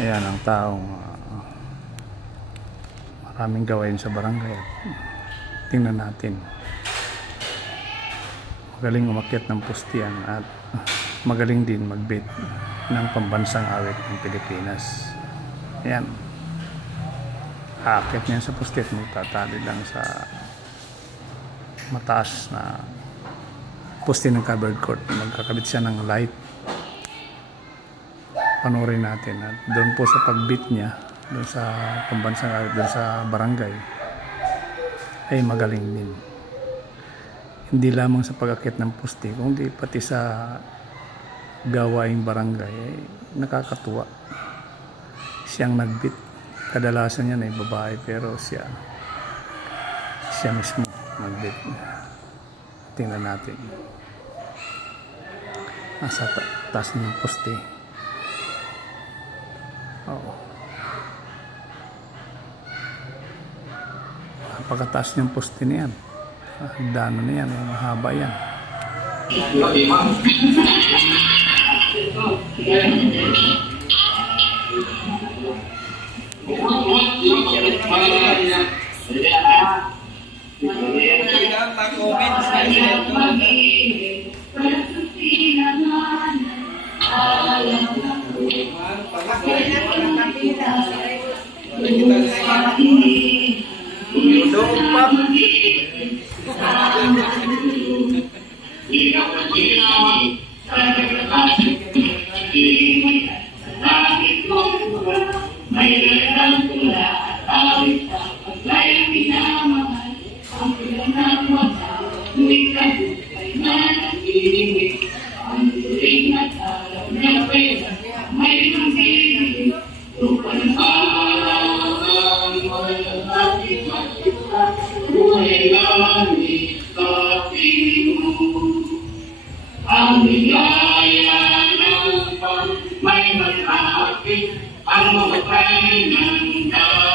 Ayan ang taong maraming gawain sa barangay. Tingnan natin. Magaling umakyat ng pustian at magaling din magbit ng pambansang awit ng Pilipinas. Ayan. Aakyat niya sa pusti at magtatali lang sa mataas na pusti ng covered court. Magkakabit siya ng light. Panoorin natin at doon po sa pagbit niya doon sa pambansang awit, doon sa barangay ay magaling din. Hindi lamang sa pag-akyat ng pusti kundi pati sa gawaing barangay ay nakakatuwa. Siyang nagbit. Kadalasan yan ay babae pero siya mismo nagbit. Tingnan natin. Nasa taas ng pusti. Oo. Napakataas niyang poste na yan. Hagdano na yan. Mahaba yan. Ang biyaya ng may mag-aapit ang mga ng